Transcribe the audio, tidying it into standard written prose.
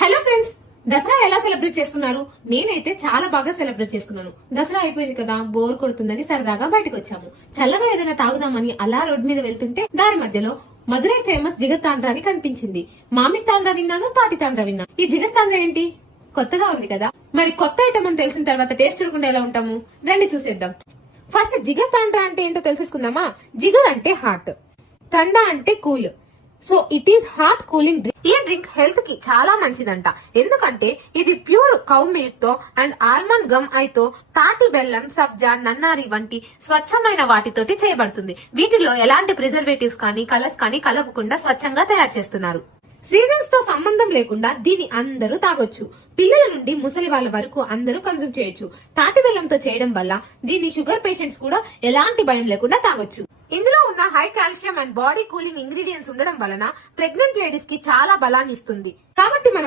Hello friends, Dasara ఎలా celebrate చేసుకున్నారు? నేనైతే చాలా బాగా సెలబ్రేట్ చేసుకున్నాను. దసరా అయిపోయింది కదా, బోర్ కొడుతుందని సరదాగా బయటకు వచ్చాము. చల్లగా ఏదైనా తాగుదామని అలా రోడ్ మీద వెళ్తుంటే దారి మధ్యలో మధురై ఫేమస్ జిగర్ తాండ్రా అని కనిపించింది. మామిడి తాండ్రా విన్నాను, తాటి తాండ్రా విన్నాను. ఈ జిగర్ తాండ్రా ఏంటి? కొత్తగా ఉంది కదా. మరి కొత్త ఐటమ్ అని తెలిసిన తర్వాత టేస్ట్ చూడకుండా ఎలా ఉంటాము? రండి చూసేద్దాం. ఫస్ట్ జిగర్ తాండ్రా అంటే ఏంటో తెలుసుకుందామా? జిగర్ అంటే హాట్, తండా అంటే cool. So it is hot cooling drink. ఈ డ్రింక్ హెల్త్ కి చాలా మంచిదంట. ఎందుకంటే ఇది ప్యూర్ కౌ మిల్క్ తో అండ్ ఆల్మండ్ గమ్ ఐతో, తాటి బెల్లం, సబ్జా, నన్నారి వంటి స్వచ్ఛమైన వాటితోటి చేయబడుతుంది. వీటిలో ఎలాంటి ప్రిజర్వేటివ్స్ కానీ కలర్స్ కానీ కలపకుండా స్వచ్ఛంగా తయారు చేస్తున్నారు. సీజన్స్ తో సంబంధం లేకుండా దీన్ని అందరూ తాగొచ్చు. పిల్లల నుండి ముసలి వాళ్ళ వరకు అందరూ కన్సూమ్ చేయొచ్చు. తాటి బెల్లంతో చేయడం వల్ల దీన్ని షుగర్ పేషెంట్స్ కూడా ఎలాంటి భయం లేకుండా తాగొచ్చు. ఇందులో ఉన్న high calcium and body cooling ingredients ఉండడం వలన ప్రెగ్నెంట్ లేడీస్ కి చాలా బలాన్ని ఇస్తుంది. కాబట్టి మనం